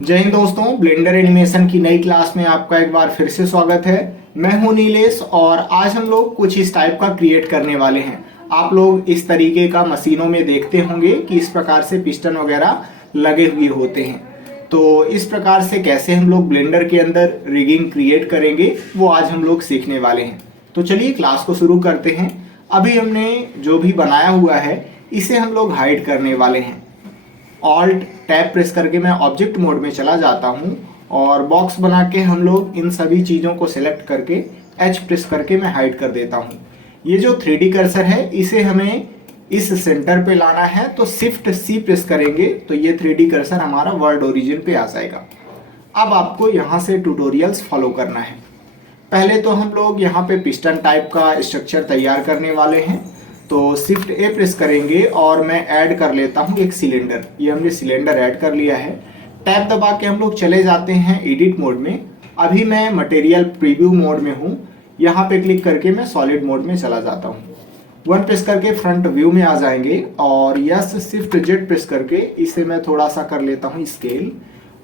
जय हिंद दोस्तों, blender animation की नई क्लास में आपका एक बार फिर से स्वागत है। मैं हूं नीलेश और आज हम लोग कुछ इस टाइप का क्रिएट करने वाले हैं। आप लोग इस तरीके का मशीनों में देखते होंगे कि इस प्रकार से पिस्टन वगैरह लगे हुए होते हैं। तो इस प्रकार से कैसे हम लोग ब्लेंडर के अंदर रिगिंग क्रिएट करेंगे वो आज हम लोग सीखने वाले हैं। तो चलिए क्लास को शुरू करते हैं। अभी हमने जो भी बनाया हुआ है इसे हम लोग हाइड करने वाले हैं। ऑल्ट टैब प्रेस करके मैं ऑब्जेक्ट मोड में चला जाता हूँ और बॉक्स बना के हम लोग इन सभी चीज़ों को सिलेक्ट करके एच प्रेस करके मैं हाइड कर देता हूँ। ये जो 3D कर्सर है इसे हमें इस सेंटर पे लाना है, तो शिफ्ट सी प्रेस करेंगे तो ये 3D कर्सर हमारा वर्ल्ड ओरिजिन पे आ जाएगा। अब आपको यहाँ से ट्यूटोरियल्स फॉलो करना है। पहले तो हम लोग यहाँ पे पिस्टन टाइप का स्ट्रक्चर तैयार करने वाले हैं, तो शिफ्ट ए प्रेस करेंगे और मैं ऐड कर लेता हूँ एक सिलेंडर। ये हमने सिलेंडर ऐड कर लिया है। टैब दबा के हम लोग चले जाते हैं एडिट मोड में। अभी मैं मटेरियल प्रीव्यू मोड में हूँ। यहाँ पे क्लिक करके मैं सॉलिड मोड में चला जाता हूँ। 1 प्रेस करके फ्रंट व्यू में आ जाएंगे और यस शिफ्ट जेड प्रेस करके इसे मैं थोड़ा सा कर लेता हूँ स्केल,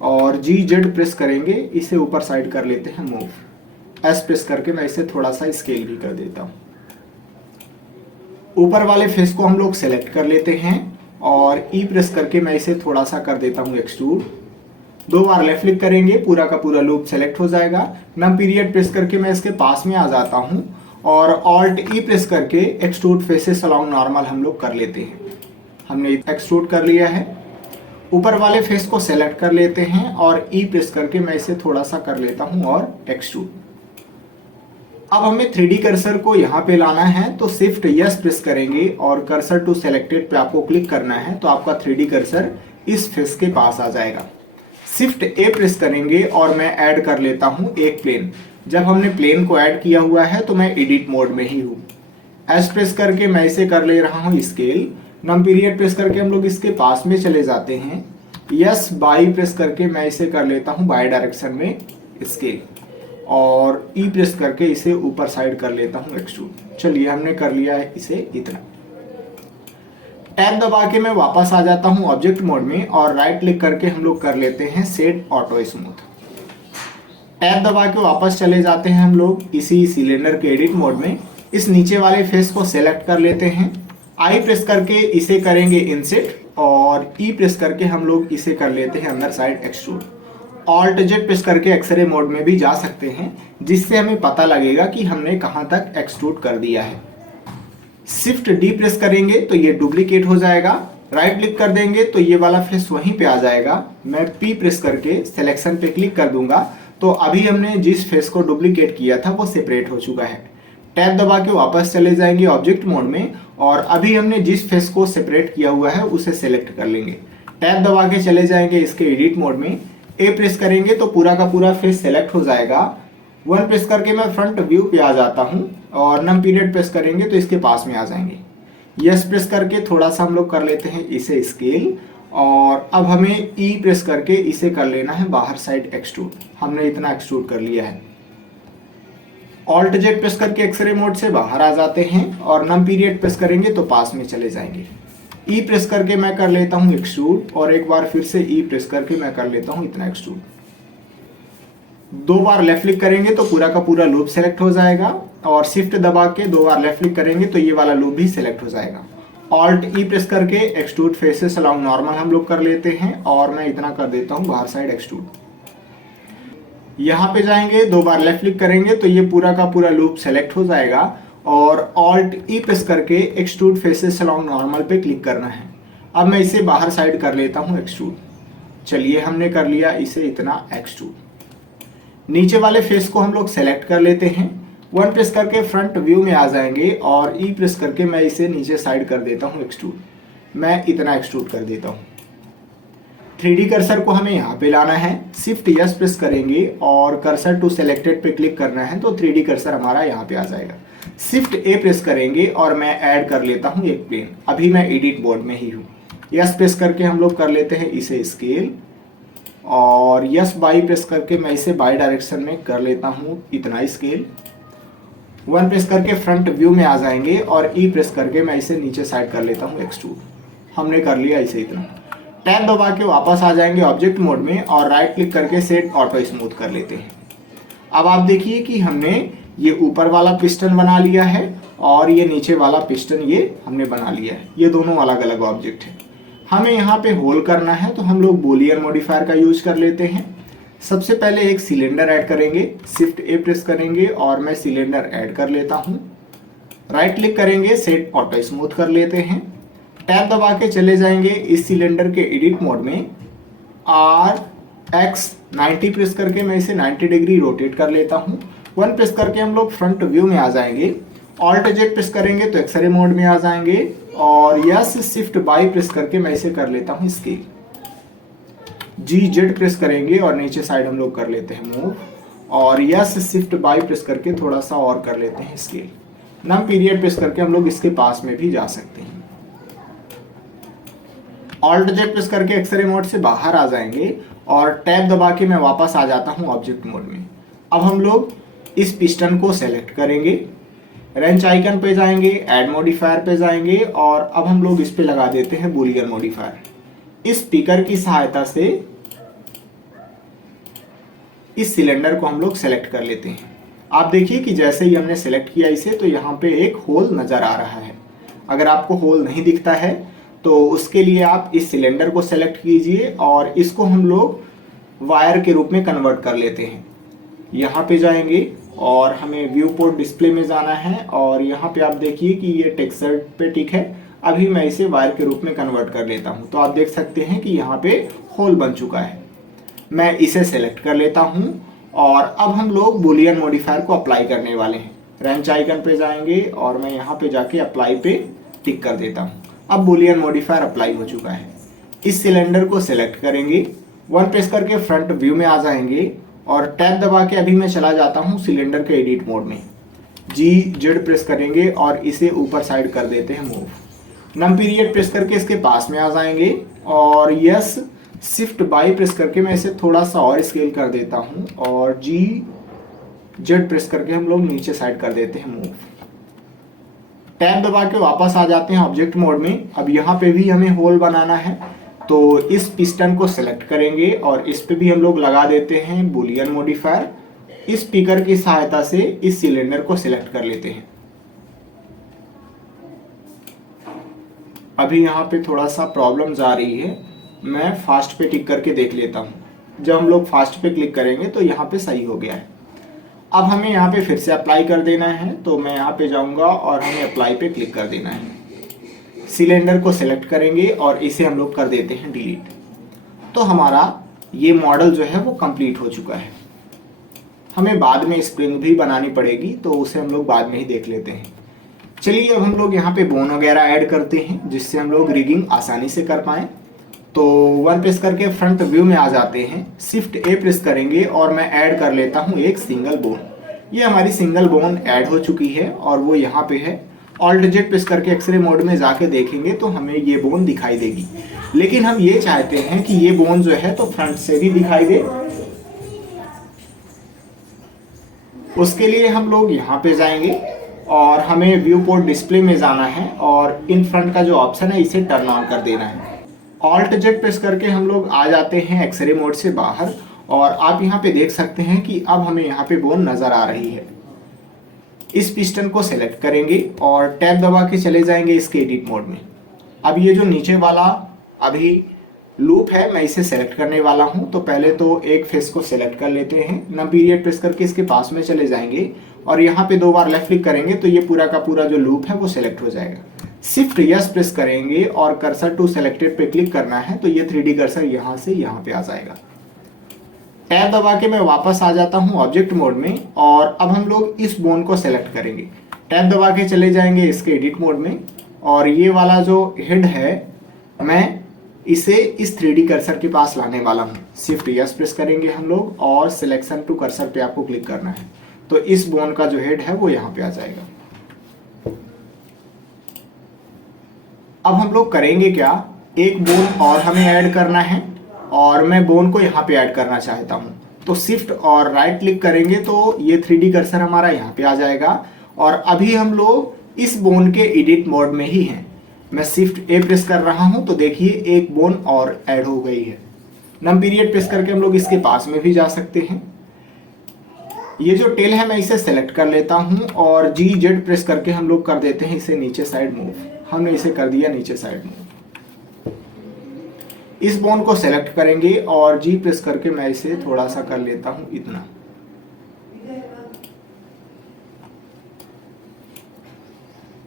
और जी जेड प्रेस करेंगे इसे ऊपर साइड कर लेते हैं मूव। एस प्रेस करके मैं इसे थोड़ा सा स्केल भी कर देता हूँ। ऊपर वाले फेस को हम लोग सेलेक्ट कर लेते हैं और ई प्रेस करके मैं इसे थोड़ा सा कर देता हूँ एक्सट्रूड। 2 बार लेफ्ट क्लिक करेंगे, पूरा का पूरा लूप सेलेक्ट हो जाएगा। नम पीरियड प्रेस करके मैं इसके पास में आ जाता हूँ और ऑल्ट ई प्रेस करके एक्सट्रूड फेसेस अलाउंग नॉर्मल हम लोग कर लेते हैं। हमने एक्सट्रूड कर लिया है। ऊपर वाले फेस को सेलेक्ट कर लेते हैं और ई प्रेस करके मैं इसे थोड़ा सा कर लेता हूँ और एक्सट्रूड। अब हमें 3D कर्सर को यहाँ पे लाना है, तो शिफ्ट यस प्रेस करेंगे और कर्सर टू सेलेक्टेड पे आपको क्लिक करना है, तो आपका 3D कर्सर इस फेस के पास आ जाएगा। शिफ्ट ए प्रेस करेंगे और मैं ऐड कर लेता हूँ एक प्लेन। जब हमने प्लेन को ऐड किया हुआ है तो मैं एडिट मोड में ही हूँ। एस प्रेस करके मैं इसे कर ले रहा हूँ स्केल। नम पीरियड प्रेस करके हम लोग इसके पास में चले जाते हैं। यस बाई प्रेस करके मैं इसे कर लेता हूँ बाई डायरेक्शन में स्केल, और ई प्रेस करके इसे ऊपर साइड कर लेता हूं एक्सट्रूड। चलिए हमने कर लिया है इसे इतना। टैब दबा के मैं वापस आ जाता हूं ऑब्जेक्ट मोड में और राइट क्लिक करके हम लोग कर लेते हैं सेट ऑटो स्मूथ। टैब दबा के वापस चले जाते हैं हम लोग इसी सिलेंडर के एडिट मोड में। इस नीचे वाले फेस को सेलेक्ट कर लेते हैं। आई प्रेस करके इसे करेंगे इनसेट और ई प्रेस करके हम लोग इसे कर लेते हैं अंदर side extrude. Alt Z press करके एक्सरे मोड में भी जा सकते हैं, जिससे हमें पता लगेगा कि हमने कहां तक एक्सट्रूड कर दिया है। शिफ्ट डी प्रेस करेंगे तो ये डुप्लीकेट हो जाएगा। राइट क्लिक कर देंगे तो ये वाला फेस वहीं पे आ जाएगा। मैं पी प्रेस करके सिलेक्शन पे क्लिक कर दूंगा, तो अभी हमने जिस फेस को डुप्लीकेट किया था वो सेपरेट हो चुका है। टैब दबा के वापस चले जाएंगे ऑब्जेक्ट मोड में और अभी हमने जिस फेस को सेपरेट किया हुआ है उसे सेलेक्ट कर लेंगे। टैब दबा के चले जाएंगे इसके एडिट मोड में। ए प्रेस करेंगे तो पूरा का पूरा फेस सेलेक्ट हो जाएगा। 1 प्रेस करके मैं फ्रंट व्यू पे आ जाता हूं और नम पीरियड प्रेस करेंगे तो इसके पास में आ जाएंगे। यस प्रेस करके थोड़ा सा हम लोग कर लेते हैं इसे स्केल, और अब हमें ई प्रेस करके इसे कर लेना है बाहर साइड एक्सट्रूड। हमने इतना एक्सट्रूड कर लिया है। ऑल्ट जेड प्रेस करके एक्सरे मोड से बाहर आ जाते हैं और नम पीरियड प्रेस करेंगे तो पास में चले जाएंगे। ई प्रेस करके मैं कर लेता हूं एक्सट्रूड और एक बार फिर से ई प्रेस करके मैं कर लेता हूं इतना एक्सट्रूड। 2 बार लेफ्ट क्लिक करेंगे तो पूरा का पूरा लूप सेलेक्ट हो जाएगा, और शिफ्ट दबा के 2 बार लेफ्ट क्लिक करेंगे तो ये वाला लूप भी सेलेक्ट हो जाएगा। ऑल्ट ई प्रेस करके एक्सट्रूड फेसेस अलाउंग नॉर्मल हम लोग कर लेते हैं और मैं इतना कर देता हूं बाहर साइड एक्सट्रूड। यहाँ पे जाएंगे 2 बार लेफ्ट क्लिक करेंगे तो ये पूरा का पूरा लूप सेलेक्ट हो जाएगा, और ऑल्ट ई प्रेस करके एक्सट्रूड फेसेस अलाउंग नॉर्मल पे क्लिक करना है। अब मैं इसे बाहर साइड कर लेता हूँ एक्सट्रूड। चलिए हमने कर लिया इसे इतना एक्सट्रूड। नीचे वाले फेस को हम लोग सेलेक्ट कर लेते हैं। 1 प्रेस करके फ्रंट व्यू में आ जाएंगे और ई प्रेस करके मैं इसे नीचे साइड कर देता हूँ एक्सट्रूड। मैं इतना एक्सट्रूड कर देता हूँ। 3D कर्सर को हमें यहाँ पे लाना है। शिफ्ट यस प्रेस करेंगे और कर्सर टू सेलेक्टेड पे क्लिक करना है, तो 3D कर्सर हमारा यहाँ पे आ जाएगा। शिफ्ट ए प्रेस करेंगे और मैं ऐड कर लेता हूँ एक प्लेन। अभी मैं एडिट मोड में ही हूँ। यस प्रेस करके हम लोग कर लेते हैं इसे स्केल, और यस बाई प्रेस करके मैं इसे बाई डायरेक्शन में कर लेता हूँ इतना स्केल। 1 प्रेस करके फ्रंट व्यू में आ जाएंगे और ई प्रेस करके मैं इसे नीचे साइड कर लेता हूँ एक्सट्रूड। हमने कर लिया इसे इतना। टैब दबा के वापस आ जाएंगे ऑब्जेक्ट मोड में और राइट क्लिक करके सेट ऑटो स्मूथ कर लेते हैं। अब आप देखिए कि हमने ये ऊपर वाला पिस्टन बना लिया है और ये नीचे वाला पिस्टन ये हमने बना लिया है। ये दोनों अलग अलग ऑब्जेक्ट है। हमें यहाँ पे होल करना है तो हम लोग बूलियन मॉडिफायर का यूज कर लेते हैं। सबसे पहले एक सिलेंडर ऐड करेंगे, शिफ्ट ए प्रेस करेंगे और मैं सिलेंडर ऐड कर लेता हूँ। राइट क्लिक करेंगे, सेट ऑटो स्मूथ कर लेते हैं। टैब दबा के चले जाएंगे इस सिलेंडर के एडिट मोड में, RX90 प्रेस करके मैं इसे 90 डिग्री रोटेट कर लेता हूँ। 1 प्रेस करके हम लोग फ्रंट व्यू में आ जाएंगे। ऑल्ट जेड प्रेस करेंगे तो एक्सरे मोड में आ जाएंगे और यस शिफ्ट बाई प्रेस करके मैं इसे कर लेता हूँ स्केल। GZ प्रेस करेंगे और नीचे साइड हम लोग कर लेते हैं मूव और यस शिफ्ट बाई प्रेस करके थोड़ा सा और कर लेते हैं स्केल। नम पीरियड प्रेस करके हम लोग इसके पास में भी जा सकते हैं। ऑल्ट जेड प्रेस करके एक्सरे मोड से बाहर आ जाएंगे और टैब दबा के मैं वापस आ जाता हूं ऑब्जेक्ट मोड में। अब हम लोग इस पिस्टन को सेलेक्ट करेंगे, रेंच आइकन पे जाएंगे, ऐड मॉडिफायर पे जाएंगे और अब हम लोग इस पे लगा देते हैं बूलियन मॉडिफायर। इस स्पीकर की सहायता से इस सिलेंडर को हम लोग सेलेक्ट कर लेते हैं। आप देखिए कि जैसे ही हमने सेलेक्ट किया इसे तो यहाँ पे एक होल नजर आ रहा है। अगर आपको होल नहीं दिखता है तो उसके लिए आप इस सिलेंडर को सेलेक्ट कीजिए और इसको हम लोग वायर के रूप में कन्वर्ट कर लेते हैं। यहाँ पे जाएंगे और हमें व्यू पोर्ट डिस्प्ले में जाना है और यहाँ पे आप देखिए कि ये टेक्सचर पे टिक है। अभी मैं इसे वायर के रूप में कन्वर्ट कर लेता हूँ तो आप देख सकते हैं कि यहाँ पे होल बन चुका है। मैं इसे सेलेक्ट कर लेता हूँ और अब हम लोग बूलियन मॉडिफायर को अप्लाई करने वाले हैं। रेंच आइकन पे जाएंगे और मैं यहाँ पे जाके अप्लाई पे टिक कर देता हूँ। अब बूलियन मॉडिफायर अप्लाई हो चुका है। इस सिलेंडर को सेलेक्ट करेंगे, 1 प्रेस करके फ्रंट व्यू में आ जाएंगे और टैब दबा के अभी मैं चला जाता हूँ सिलेंडर के एडिट मोड में। GZ प्रेस करेंगे और इसे ऊपर साइड कर देते हैं मूव। नम पीरियड प्रेस करके इसके पास में आ जाएंगे और यस शिफ्ट बाई प्रेस करके मैं इसे थोड़ा सा और स्केल कर देता हूँ और GZ प्रेस करके हम लोग नीचे साइड कर देते हैं मूव। टैब दबा के वापस आ जाते हैं ऑब्जेक्ट मोड में। अब यहाँ पे भी हमें होल बनाना है तो इस पिस्टन को सेलेक्ट करेंगे और इस पे भी हम लोग लगा देते हैं बूलियन मॉडिफायर। इस स्पीकर की सहायता से इस सिलेंडर को सेलेक्ट कर लेते हैं। अभी यहाँ पे थोड़ा सा प्रॉब्लम आ रही है, मैं फास्ट पे टिक करके देख लेता हूँ। जब हम लोग फास्ट पे क्लिक करेंगे तो यहाँ पे सही हो गया है। अब हमें यहाँ पे फिर से अप्लाई कर देना है तो मैं यहाँ पे जाऊँगा और हमें अप्लाई पे क्लिक कर देना है। सिलेंडर को सेलेक्ट करेंगे और इसे हम लोग कर देते हैं डिलीट। तो हमारा ये मॉडल जो है वो कंप्लीट हो चुका है। हमें बाद में स्प्रिंग भी बनानी पड़ेगी तो उसे हम लोग बाद में ही देख लेते हैं। चलिए अब हम लोग यहाँ पे बोन वगैरह ऐड करते हैं जिससे हम लोग रिगिंग आसानी से कर पाएँ। तो 1 प्रेस करके फ्रंट व्यू में आ जाते हैं, शिफ्ट ए प्रेस करेंगे और मैं ऐड कर लेता हूँ एक सिंगल बोन। ये हमारी सिंगल बोन ऐड हो चुकी है और वो यहाँ पे है। ऑल्ट जेड प्रेस करके एक्सरे मोड में जाके देखेंगे तो हमें ये बोन दिखाई देगी। लेकिन हम ये चाहते हैं कि ये बोन जो है तो फ्रंट से भी दिखाई दे। उसके लिए हम लोग यहाँ पे जाएंगे और हमें व्यू पोर्ट डिस्प्ले में जाना है और इन फ्रंट का जो ऑप्शन है इसे टर्न ऑन कर देना है। ऑल्ट जेड प्रेस करके हम लोग आ जाते हैं एक्सरे मोड से बाहर और आप यहाँ पे देख सकते हैं कि अब हमें यहाँ पे बोन नजर आ रही है। इस पिस्टन को सेलेक्ट करेंगे और टैब दबा के चले जाएंगे इसके एडिट मोड में। अब ये जो नीचे वाला अभी लूप है मैं इसे सेलेक्ट करने वाला हूँ। तो पहले तो एक फेस को सेलेक्ट कर लेते हैं, नम पीरियड प्रेस करके इसके पास में चले जाएंगे और यहाँ पे 2 बार लेफ्ट क्लिक करेंगे तो ये पूरा का पूरा जो लूप है वो सेलेक्ट हो जाएगा। शिफ्ट यस प्रेस करेंगे और कर्सर टू सेलेक्टेड पे क्लिक करना है तो ये 3D कर्सर यहाँ से यहाँ पे आ जाएगा। टैब दबा के मैं वापस आ जाता हूँ ऑब्जेक्ट मोड में और अब हम लोग इस बोन को सेलेक्ट करेंगे। टैब दबा के चले जाएंगे इसके एडिट मोड में और ये वाला जो हेड है मैं इसे इस 3D कर्सर के पास लाने वाला हूँ। शिफ्ट यस प्रेस करेंगे हम लोग और सिलेक्शन टू कर्सर पे आपको क्लिक करना है तो इस बोन का जो हेड है वो यहाँ पे आ जाएगा। अब हम लोग करेंगे क्या, एक बोन और हमें ऐड करना है और मैं बोन को यहाँ पे ऐड करना चाहता हूँ। तो शिफ्ट और राइट क्लिक करेंगे तो ये 3D कर्सर हमारा यहाँ पे आ जाएगा और अभी हम लोग इस बोन के एडिट मोड में ही हैं। मैं शिफ्ट ए प्रेस कर रहा हूं तो देखिए एक बोन और ऐड हो गई है। नम पीरियड प्रेस करके हम लोग इसके पास में भी जा सकते हैं। ये जो टेल है मैं इसे सेलेक्ट कर लेता हूं और जी जेड प्रेस करके हम लोग कर देते हैं इसे नीचे साइड मूव। हमने इसे कर दिया नीचे साइड मूव। इस बोन को सेलेक्ट करेंगे और जी प्रेस करके मैं इसे थोड़ा सा कर लेता हूं इतना।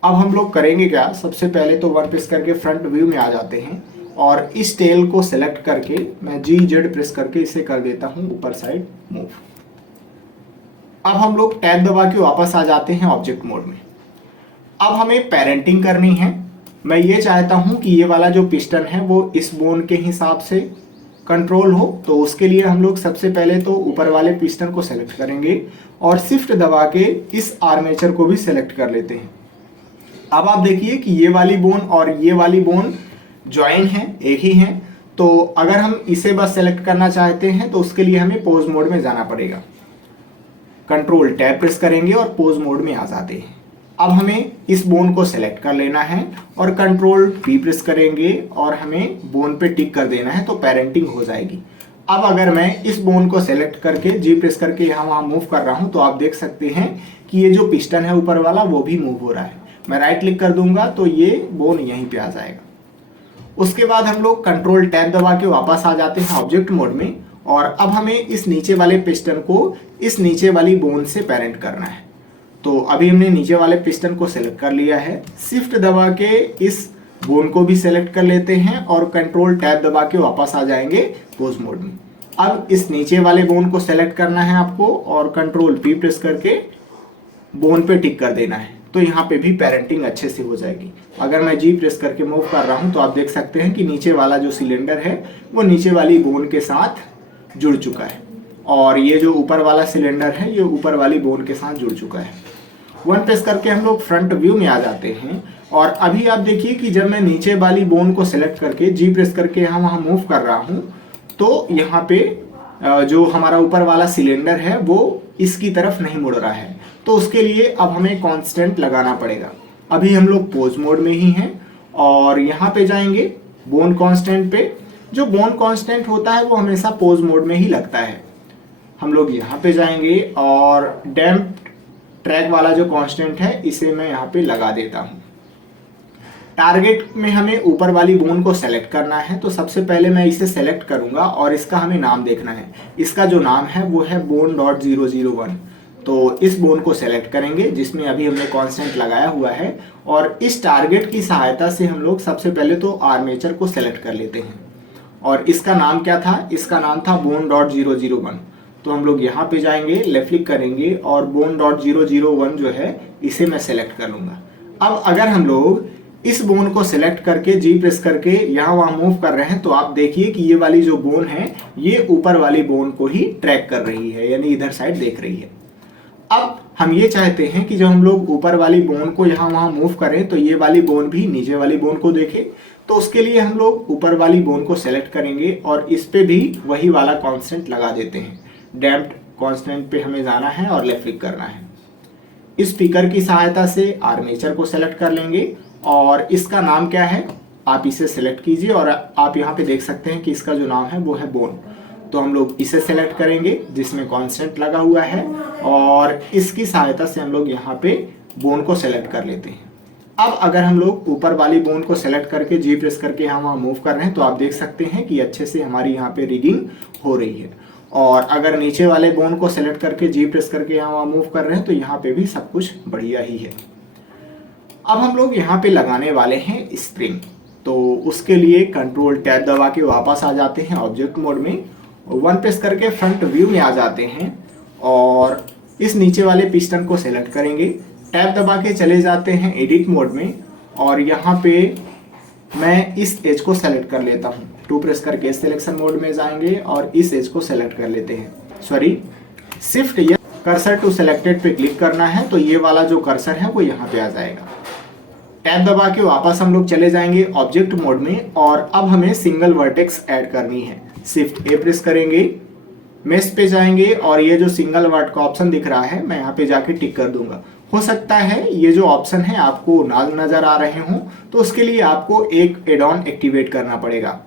अब हम लोग करेंगे क्या, सबसे पहले तो 1 प्रेस करके फ्रंट व्यू में आ जाते हैं और इस टेल को सेलेक्ट करके मैं जी जेड प्रेस करके इसे कर देता हूं ऊपर साइड मूव। अब हम लोग टैब दबा के वापस आ जाते हैं ऑब्जेक्ट मोड में। अब हमें पेरेंटिंग करनी है। मैं ये चाहता हूं कि ये वाला जो पिस्टन है वो इस बोन के हिसाब से कंट्रोल हो, तो उसके लिए हम लोग सबसे पहले तो ऊपर वाले पिस्टन को सेलेक्ट करेंगे और शिफ्ट दबा के इस आर्मेचर को भी सेलेक्ट कर लेते हैं। अब आप देखिए कि ये वाली बोन और ये वाली बोन ज्वाइन है, एक ही है। तो अगर हम इसे बस सेलेक्ट करना चाहते हैं तो उसके लिए हमें पोज मोड में जाना पड़ेगा। कंट्रोल टैब प्रेस करेंगे और पोज मोड में आ जाते हैं। अब हमें इस बोन को सेलेक्ट कर लेना है और कंट्रोल पी प्रेस करेंगे और हमें बोन पे टिक कर देना है, तो पेरेंटिंग हो जाएगी। अब अगर मैं इस बोन को सेलेक्ट करके जी प्रेस करके यहाँ वहाँ मूव कर रहा हूँ तो आप देख सकते हैं कि ये जो पिस्टन है ऊपर वाला वो भी मूव हो रहा है। मैं राइट क्लिक कर दूंगा तो ये बोन यहीं पे आ जाएगा। उसके बाद हम लोग कंट्रोल टैब दबा के वापस आ जाते हैं ऑब्जेक्ट मोड में और अब हमें इस नीचे वाले पिस्टन को इस नीचे वाली बोन से पेरेंट करना है। तो अभी हमने नीचे वाले पिस्टन को सेलेक्ट कर लिया है। शिफ्ट दबा के इस बोन को भी सेलेक्ट कर लेते हैं और कंट्रोल टैब दबा के वापस आ जाएंगे पोज मोड में। अब इस नीचे वाले बोन को सेलेक्ट करना है आपको और कंट्रोल पी प्रेस करके बोन पे टिक कर देना है, तो यहाँ पे भी पेरेंटिंग अच्छे से हो जाएगी। अगर मैं जी प्रेस करके मूव कर रहा हूँ तो आप देख सकते हैं कि नीचे वाला जो सिलेंडर है वो नीचे वाली बोन के साथ जुड़ चुका है और ये जो ऊपर वाला सिलेंडर है ये ऊपर वाली बोन के साथ जुड़ चुका है। 1 प्रेस करके हम लोग फ्रंट व्यू में आ जाते हैं और अभी आप देखिए कि जब मैं नीचे वाली बोन को सेलेक्ट करके जी प्रेस करके यहाँ वहाँ मूव कर रहा हूँ तो यहाँ पे जो हमारा ऊपर वाला सिलेंडर है वो इसकी तरफ नहीं मुड़ रहा है, तो उसके लिए अब हमें कांस्टेंट लगाना पड़ेगा। अभी हम लोग पोज मोड में ही हैं और यहाँ पे जाएंगे बोन कांस्टेंट पे। जो बोन कांस्टेंट होता है वो हमेशा पोज मोड में ही लगता है। हम लोग यहाँ पे जाएंगे और डैम्प ट्रैक वाला जो कांस्टेंट है इसे मैं यहाँ पे लगा देता हूँ। टारगेट में हमें ऊपर वाली बोन को सेलेक्ट करना है, तो सबसे पहले मैं इसे सेलेक्ट करूंगा और इसका हमें नाम देखना है। इसका जो नाम है वो है bone.001। तो इस बोन को सेलेक्ट करेंगे जिसमें अभी हमने कांस्टेंट लगाया हुआ है और इस टारगेट की सहायता से हम लोग सबसे पहले तो आर्मेचर को सेलेक्ट कर लेते हैं। और इसका नाम क्या था, इसका नाम था bone.001। तो हम लोग यहाँ पे जाएंगे, लेफ्ट क्लिक करेंगे और bone.001 जो है इसे मैं सेलेक्ट कर लूंगा। अब अगर हम लोग इस बोन को सेलेक्ट करके जी प्रेस करके यहाँ वहाँ मूव कर रहे हैं तो आप देखिए कि ये वाली जो बोन है ये ऊपर वाली बोन को ही ट्रैक कर रही है, यानी इधर साइड देख रही है। अब हम ये चाहते हैं कि जब हम लोग ऊपर वाली बोन को यहाँ वहाँ मूव करें तो ये वाली बोन भी नीचे वाली बोन को देखे, तो उसके लिए हम लोग ऊपर वाली बोन को सेलेक्ट करेंगे और इस पे भी वही वाला कांस्टेंट लगा देते हैं। डैम्प्ड कांस्टेंट पे हमें जाना है और लेफ्ट क्लिक करना है। इस स्पीकर की सहायता से आर्मेचर को सेलेक्ट कर लेंगे और इसका नाम क्या है आप इसे सेलेक्ट कीजिए और आप यहाँ पे देख सकते हैं कि इसका जो नाम है वो है बोन। तो हम लोग इसे सेलेक्ट करेंगे जिसमें कांस्टेंट लगा हुआ है और इसकी सहायता से हम लोग यहाँ पे बोन को सेलेक्ट कर लेते हैं। अब अगर हम लोग ऊपर वाली बोन को सेलेक्ट करके जी प्रेस करके यहाँ वहाँ मूव कर रहे हैं तो आप देख सकते हैं कि अच्छे से हमारी यहाँ पे रिगिंग हो रही है। और अगर नीचे वाले बोन को सेलेक्ट करके जी प्रेस करके यहाँ वहाँ मूव कर रहे हैं तो यहाँ पे भी सब कुछ बढ़िया ही है। अब हम लोग यहाँ पे लगाने वाले हैं स्प्रिंग, तो उसके लिए कंट्रोल टैब दबा के वापस आ जाते हैं ऑब्जेक्ट मोड में। 1 प्रेस करके फ्रंट व्यू में आ जाते हैं और इस नीचे वाले पिस्टन को सेलेक्ट करेंगे। टैब दबा के चले जाते हैं एडिट मोड में और यहाँ पे मैं इस एज को सेलेक्ट कर लेता हूँ। 2 प्रेस करके सिलेक्शन मोड में जाएंगे और इस एज को सेलेक्ट कर लेते हैं। शिफ्ट या कर्सर टू सेलेक्टेड पे क्लिक करना है तो ये वाला जो कर्सर है वो यहाँ पे आ जाएगा। टैब दबा के वापस हम लोग चले जाएंगे ऑब्जेक्ट मोड में और अब हमें सिंगल वर्टेक्स ऐड करनी है। शिफ्ट ए प्रेस करेंगे, मेश पे जाएंगे और ये जो सिंगल वर्ट का ऑप्शन दिख रहा है मैं यहाँ पे जाके टिक कर दूंगा। हो सकता है ये जो ऑप्शन है आपको ना नज़र आ रहे हों, तो उसके लिए आपको एक एड ऑन एक्टिवेट करना पड़ेगा।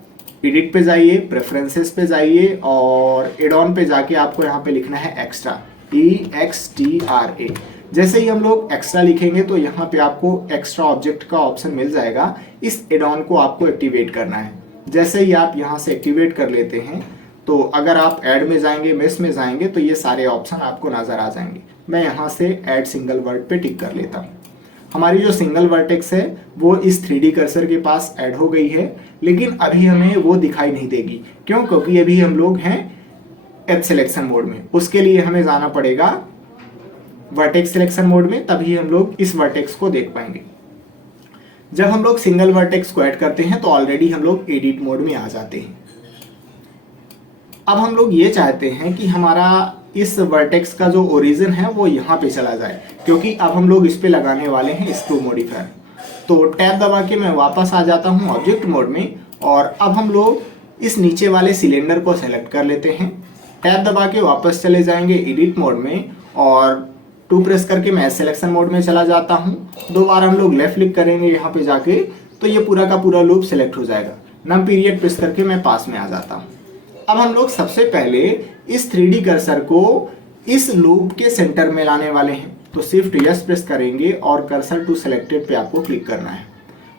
एडिट पे जाइए, प्रेफरेंसेस पे जाइए और एड ऑन पे जाके आपको यहाँ पे लिखना है एक्स्ट्रा, EXTRA। जैसे ही हम लोग एक्स्ट्रा लिखेंगे तो यहाँ पे आपको एक्स्ट्रा ऑब्जेक्ट का ऑप्शन मिल जाएगा। इस एड ऑन को आपको एक्टिवेट करना है। जैसे ही आप यहाँ से एक्टिवेट कर लेते हैं तो अगर आप ऐड में जाएंगे, मेस में जाएंगे तो ये सारे ऑप्शन आपको नज़र आ जाएंगे। मैं यहाँ से ऐड सिंगल वर्ड पे टिक कर लेता हूँ। हमारी जो सिंगल वर्टेक्स है वो इस 3D कर्सर के पास ऐड हो गई है, लेकिन अभी हमें वो दिखाई नहीं देगी। क्यों? क्योंकि अभी हम लोग हैं एज सिलेक्शन मोड में। उसके लिए हमें जाना पड़ेगा वर्टेक्स सिलेक्शन मोड में, तभी हम लोग इस वर्टेक्स को देख पाएंगे। जब हम लोग सिंगल वर्टेक्स को ऐड करते हैं तो ऑलरेडी हम लोग एडिट मोड में आ जाते हैं। अब हम लोग ये चाहते हैं कि हमारा इस वर्टेक्स का जो ओरिजिन है वो यहाँ पे चला जाए, क्योंकि अब हम लोग इस पे लगाने वाले हैं स्क्रू मॉडिफायर। तो टैब दबा के मैं वापस आ जाता हूँ ऑब्जेक्ट मोड में और अब हम लोग इस नीचे वाले सिलेंडर को सेलेक्ट कर लेते हैं। टैब दबा के वापस चले जाएंगे एडिट मोड में और 2 प्रेस करके मैं सिलेक्शन मोड में चला जाता हूँ। 2 बार हम लोग लेफ्ट क्लिक करेंगे यहाँ पे जाके तो ये पूरा का पूरा लूप सेलेक्ट हो जाएगा। नम पीरियड प्रेस करके मैं पास में आ जाता हूँ। अब हम लोग सबसे पहले इस 3D कर्सर को इस लूप के सेंटर में लाने वाले हैं। तो शिफ्ट यस प्रेस करेंगे और कर्सर टू सेलेक्टेड पे आपको क्लिक करना है।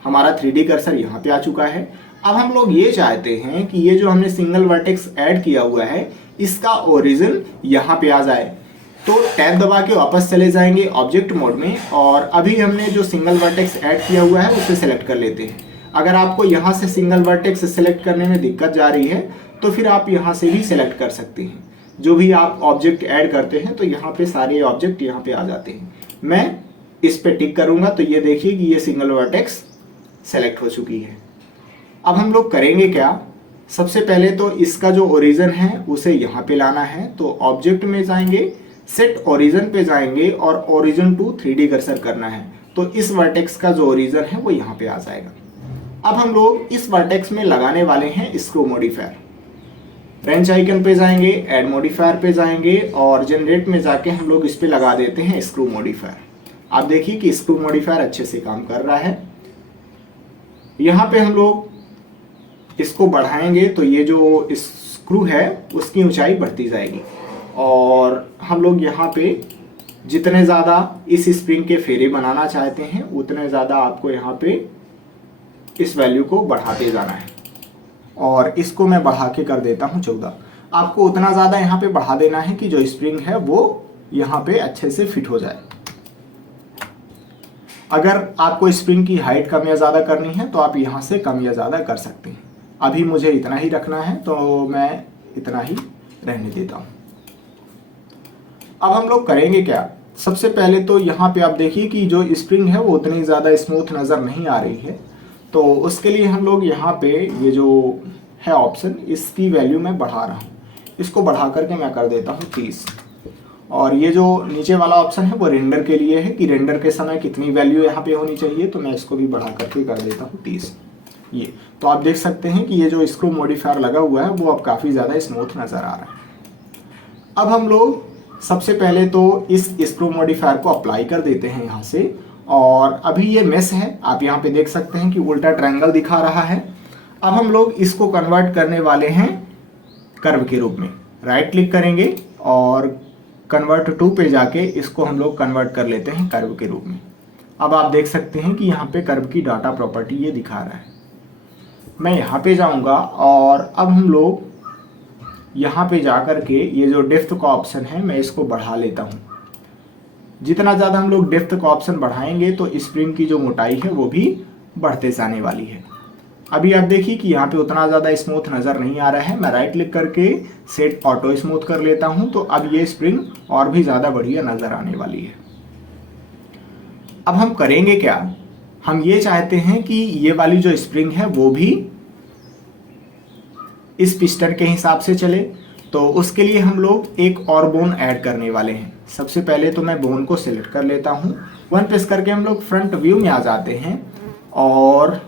हमारा 3D कर्सर यहाँ पे आ चुका है। अब हम लोग ये चाहते हैं कि ये जो हमने सिंगल वर्टेक्स ऐड किया हुआ है इसका ओरिजिन यहाँ पे आ जाए। तो टैब दबा के वापस चले जाएंगे ऑब्जेक्ट मोड में और अभी हमने जो सिंगल वर्टेक्स ऐड किया हुआ है उसे सेलेक्ट कर लेते हैं। अगर आपको यहाँ से सिंगल वर्टेक्स सेलेक्ट करने में दिक्कत जा रही है तो फिर आप यहाँ से भी सेलेक्ट कर सकते हैं। जो भी आप ऑब्जेक्ट ऐड करते हैं तो यहाँ पे सारे ऑब्जेक्ट यहाँ पे आ जाते हैं। मैं इस पे टिक करूँगा तो ये देखिए कि ये सिंगल वर्टेक्स सेलेक्ट हो चुकी है। अब हम लोग करेंगे क्या, सबसे पहले तो इसका जो ओरिजिन है उसे यहाँ पे लाना है। तो ऑब्जेक्ट में जाएंगे, सेट ओरिजिन पे जाएंगे और ओरिजिन टू 3D कर्सर करना है। तो इस वर्टेक्स का जो ओरिजिन है वो यहाँ पे आ जाएगा। अब हम लोग इस वर्टेक्स में लगाने वाले हैं स्क्रू मॉडिफायर। रेंच आइकन पे जाएंगे, ऐड मॉडिफायर पे जाएंगे और जनरेट में जाके हम लोग इस पे लगा देते हैं स्क्रू मॉडिफायर। आप देखिए कि स्क्रू मॉडिफायर अच्छे से काम कर रहा है। यहाँ पे हम लोग इसको बढ़ाएंगे तो ये जो स्क्रू है उसकी ऊंचाई बढ़ती जाएगी और हम लोग यहाँ पे जितने ज़्यादा इस स्प्रिंग के फेरे बनाना चाहते हैं उतने ज़्यादा आपको यहाँ पे इस वैल्यू को बढ़ाते जाना है। और इसको मैं बढ़ा के कर देता हूँ 14। आपको उतना ज़्यादा यहाँ पे बढ़ा देना है कि जो स्प्रिंग है वो यहाँ पे अच्छे से फिट हो जाए। अगर आपको स्प्रिंग की हाइट कम या ज़्यादा करनी है तो आप यहाँ से कम या ज़्यादा कर सकते हैं। अभी मुझे इतना ही रखना है तो मैं इतना ही रहने देता हूँ। अब हम लोग करेंगे क्या, सबसे पहले तो यहाँ पे आप देखिए कि जो स्प्रिंग है वो उतनी ज़्यादा स्मूथ नज़र नहीं आ रही है। तो उसके लिए हम लोग यहाँ पे ये जो है ऑप्शन, इसकी वैल्यू मैं बढ़ा रहा हूँ। इसको बढ़ा करके मैं कर देता हूँ 30। और ये जो नीचे वाला ऑप्शन है वो रेंडर के लिए है कि रेंडर के समय कितनी वैल्यू यहाँ पे होनी चाहिए। तो मैं इसको भी बढ़ा करके कर देता हूँ 30। ये तो आप देख सकते हैं कि ये जो स्क्रू मॉडिफायर लगा हुआ है वो अब काफ़ी ज़्यादा स्मूथ नज़र आ रहा है। अब हम लोग सबसे पहले तो इस स्क्रू मॉडिफायर को अप्लाई कर देते हैं यहाँ से। और अभी ये मेस है, आप यहाँ पे देख सकते हैं कि उल्टा ट्रायंगल दिखा रहा है। अब हम लोग इसको कन्वर्ट करने वाले हैं कर्व के रूप में। राइट क्लिक करेंगे और कन्वर्ट टू पे जाके इसको हम लोग कन्वर्ट कर लेते हैं कर्व के रूप में। अब आप देख सकते हैं कि यहाँ पे कर्व की डाटा प्रॉपर्टी ये दिखा रहा है। मैं यहाँ पे जाऊँगा और अब हम लोग यहाँ पे जा कर के ये जो डेप्थ का ऑप्शन है मैं इसको बढ़ा लेता हूँ। जितना ज़्यादा हम लोग डेप्थ का ऑप्शन बढ़ाएंगे तो स्प्रिंग की जो मोटाई है वो भी बढ़ते जाने वाली है। अभी आप देखिए कि यहाँ पे उतना ज़्यादा स्मूथ नज़र नहीं आ रहा है। मैं राइट क्लिक करके सेट ऑटो स्मूथ कर लेता हूँ तो अब ये स्प्रिंग और भी ज़्यादा बढ़िया नज़र आने वाली है। अब हम करेंगे क्या, हम ये चाहते हैं कि ये वाली जो स्प्रिंग है वो भी इस पिस्टन के हिसाब से चले। तो उसके लिए हम लोग एक और बोन ऐड करने वाले हैं। सबसे पहले तो मैं बोन को सिलेक्ट कर लेता हूँ। 1 प्रेस करके हम लोग फ्रंट व्यू में आ जाते हैं और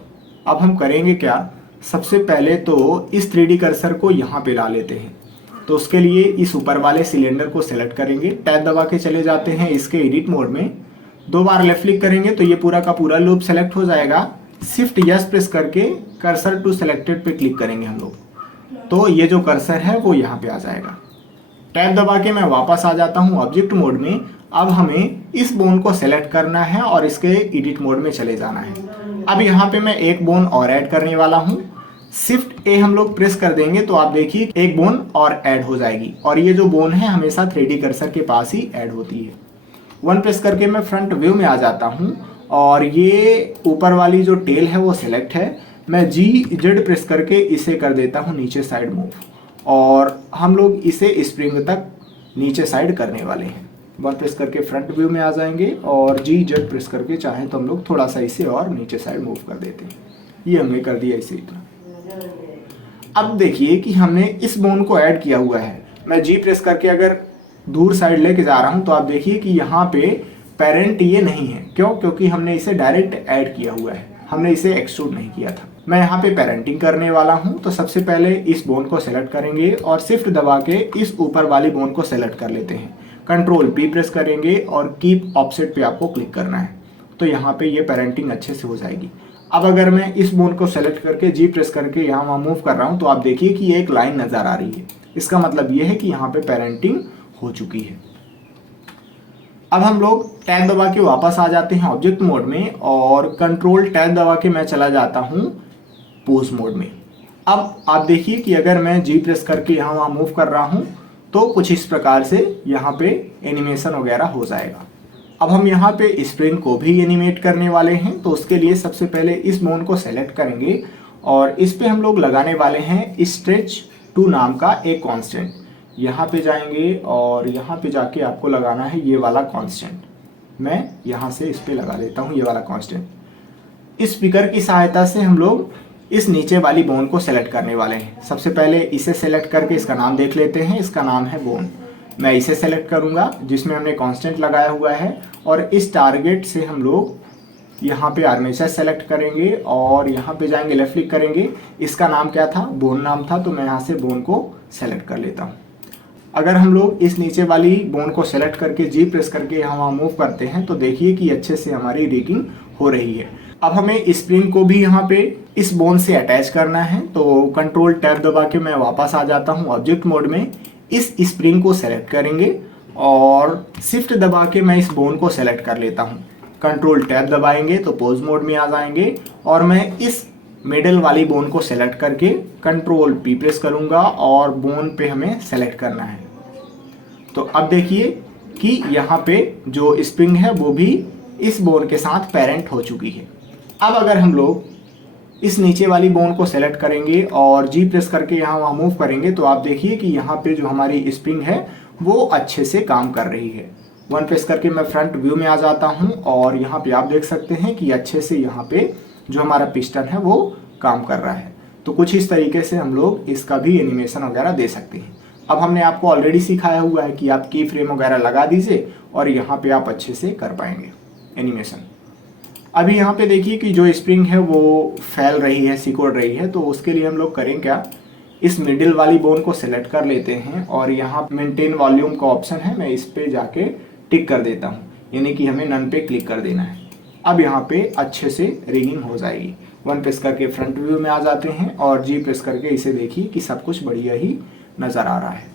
अब हम करेंगे क्या, सबसे पहले तो इस 3D कर्सर को यहाँ पे ला लेते हैं। तो उसके लिए इस ऊपर वाले सिलेंडर को सिलेक्ट करेंगे, टैब दबा के चले जाते हैं इसके एडिट मोड में। 2 बार लेफ्ट क्लिक करेंगे तो ये पूरा का पूरा लूप सेलेक्ट हो जाएगा। शिफ्ट यस प्रेस करके कर्सर टू सेलेक्टेड पे क्लिक करेंगे हम लोग, तो ये जो कर्सर है वो यहाँ पे आ जाएगा। टैब दबा के मैं वापस आ जाता हूँ ऑब्जेक्ट मोड में। अब हमें इस बोन को सेलेक्ट करना है और इसके एडिट मोड में चले जाना है। अब यहाँ पे मैं एक बोन और ऐड करने वाला हूँ। शिफ्ट ए हम लोग प्रेस कर देंगे तो आप देखिए एक बोन और ऐड हो जाएगी, और ये जो बोन है हमेशा 3D कर्सर के पास ही ऐड होती है। 1 प्रेस करके मैं फ्रंट व्यू में आ जाता हूँ और ये ऊपर वाली जो टेल है वो सिलेक्ट है। मैं GZ प्रेस करके इसे कर देता हूँ नीचे साइड मूव, और हम लोग इसे स्प्रिंग तक नीचे साइड करने वाले हैं। 1 प्रेस करके फ्रंट व्यू में आ जाएंगे और GZ प्रेस करके चाहें तो हम लोग थोड़ा सा इसे और नीचे साइड मूव कर देते हैं। ये हमने कर दिया इसे इतना। अब देखिए कि हमने इस बोन को ऐड किया हुआ है। मैं G प्रेस करके अगर दूर साइड लेके जा रहा हूं तो आप देखिए कि यहाँ पे पेरेंट ये नहीं है। क्यों? क्योंकि हमने इसे डायरेक्ट ऐड किया हुआ है, हमने इसे एक्सट्रूड नहीं किया था। मैं यहाँ पे पेरेंटिंग करने वाला हूँ, तो सबसे पहले इस बोन को सेलेक्ट करेंगे और शिफ्ट दबा के इस ऊपर वाली बोन को सेलेक्ट कर लेते हैं। कंट्रोल P प्रेस करेंगे और कीप ऑफसेट पे आपको क्लिक करना है, तो यहाँ पे ये पेरेंटिंग अच्छे से हो जाएगी। अब अगर मैं इस बोन को सेलेक्ट करके G प्रेस करके यहाँ वहाँ मूव कर रहा हूँ तो आप देखिए कि ये एक लाइन नज़र आ रही है। इसका मतलब ये है कि यहाँ पे पेरेंटिंग हो चुकी है। अब हम लोग टैब दबा के वापस आ जाते हैं ऑब्जेक्ट मोड में और कंट्रोल टैब दबा के मैं चला जाता हूँ पोज मोड में। अब आप देखिए कि अगर मैं G प्रेस करके यहाँ वहाँ मूव कर रहा हूँ तो कुछ इस प्रकार से यहाँ पे एनिमेशन वगैरह हो जाएगा। अब हम यहाँ पे स्प्रिंग को भी एनिमेट करने वाले हैं, तो उसके लिए सबसे पहले इस बोन को सेलेक्ट करेंगे और इस पे हम लोग लगाने वाले हैं स्ट्रेच टू नाम का एक कांस्टेंट। यहाँ पे जाएंगे और यहाँ पे जाके आपको लगाना है ये वाला कांस्टेंट। मैं यहाँ से इस पे लगा लेता हूँ ये वाला कांस्टेंट। इस फिगर की सहायता से हम लोग इस नीचे वाली बोन को सेलेक्ट करने वाले हैं। सबसे पहले इसे सेलेक्ट करके इसका नाम देख लेते हैं। इसका नाम है बोन। मैं इसे सेलेक्ट करूंगा जिसमें हमने कांस्टेंट लगाया हुआ है, और इस टारगेट से हम लोग यहाँ पे आर्मेचर सेलेक्ट करेंगे और यहाँ पे जाएंगे लेफ्ट क्लिक करेंगे। इसका नाम क्या था? बोन नाम था, तो मैं यहाँ से बोन को सेलेक्ट कर लेता हूँ। अगर हम लोग इस नीचे वाली बोन को सेलेक्ट करके G प्रेस करके यहाँ वहाँ मूव करते हैं तो देखिए कि अच्छे से हमारी रिगिंग हो रही है। अब हमें स्प्रिंग को भी यहाँ पे इस बोन से अटैच करना है, तो कंट्रोल टैब दबा के मैं वापस आ जाता हूँ ऑब्जेक्ट मोड में। इस स्प्रिंग को सेलेक्ट करेंगे और शिफ्ट दबा के मैं इस बोन को सेलेक्ट कर लेता हूँ। कंट्रोल टैब दबाएंगे तो पोज मोड में आ जाएंगे और मैं इस मिडल वाली बोन को सेलेक्ट करके कंट्रोल P प्रेस करूँगा और बोन पे हमें सेलेक्ट करना है। तो अब देखिए कि यहाँ पे जो स्प्रिंग है वो भी इस बोन के साथ पेरेंट हो चुकी है। अब अगर हम लोग इस नीचे वाली बोन को सेलेक्ट करेंगे और G प्रेस करके यहाँ वहाँ मूव करेंगे तो आप देखिए कि यहाँ पे जो हमारी स्प्रिंग है वो अच्छे से काम कर रही है। 1 प्रेस करके मैं फ्रंट व्यू में आ जाता हूँ और यहाँ पे आप देख सकते हैं कि अच्छे से यहाँ पे जो हमारा पिस्टन है वो काम कर रहा है। तो कुछ इस तरीके से हम लोग इसका भी एनिमेशन वगैरह दे सकते हैं। अब हमने आपको ऑलरेडी सिखाया हुआ है कि आप की फ्रेम वगैरह लगा दीजिए और यहाँ पे आप अच्छे से कर पाएंगे एनिमेशन। अभी यहाँ पे देखिए कि जो स्प्रिंग है वो फैल रही है, सिकुड़ रही है, तो उसके लिए हम लोग करें क्या, इस मिडिल वाली बोन को सेलेक्ट कर लेते हैं और यहाँ मेंटेन वॉल्यूम का ऑप्शन है, मैं इस पे जाके टिक कर देता हूँ, यानी कि हमें नन पे क्लिक कर देना है। अब यहाँ पे अच्छे से रिगिंग हो जाएगी। 1 प्रेस करके फ्रंट व्यू में आ जाते हैं और G प्रेस करके इसे देखिए कि सब कुछ बढ़िया ही नज़र आ रहा है।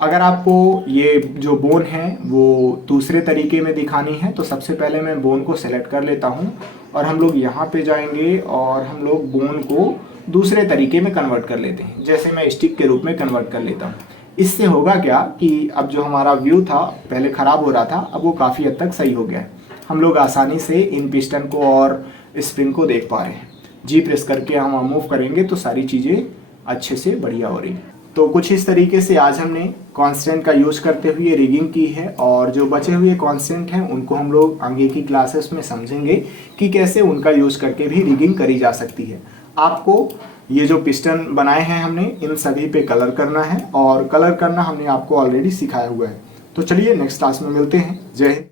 अगर आपको ये जो बोन है वो दूसरे तरीके में दिखानी है तो सबसे पहले मैं बोन को सेलेक्ट कर लेता हूँ और हम लोग यहाँ पे जाएंगे और हम लोग बोन को दूसरे तरीके में कन्वर्ट कर लेते हैं। जैसे मैं स्टिक के रूप में कन्वर्ट कर लेता हूँ। इससे होगा क्या कि अब जो हमारा व्यू था पहले ख़राब हो रहा था, अब वो काफ़ी हद तक सही हो गया है। हम लोग आसानी से इन पिस्टन को और स्प्रिंग को देख पा रहे हैं। G प्रेस करके हम मूव करेंगे तो सारी चीज़ें अच्छे से बढ़िया हो रही हैं। तो कुछ इस तरीके से आज हमने कांस्टेंट का यूज़ करते हुए रिगिंग की है, और जो बचे हुए कांस्टेंट हैं उनको हम लोग आगे की क्लासेस में समझेंगे कि कैसे उनका यूज़ करके भी रिगिंग करी जा सकती है। आपको ये जो पिस्टन बनाए हैं हमने इन सभी पे कलर करना है, और कलर करना हमने आपको ऑलरेडी सिखाया हुआ है। तो चलिए नेक्स्ट क्लास में मिलते हैं। जय हिंद।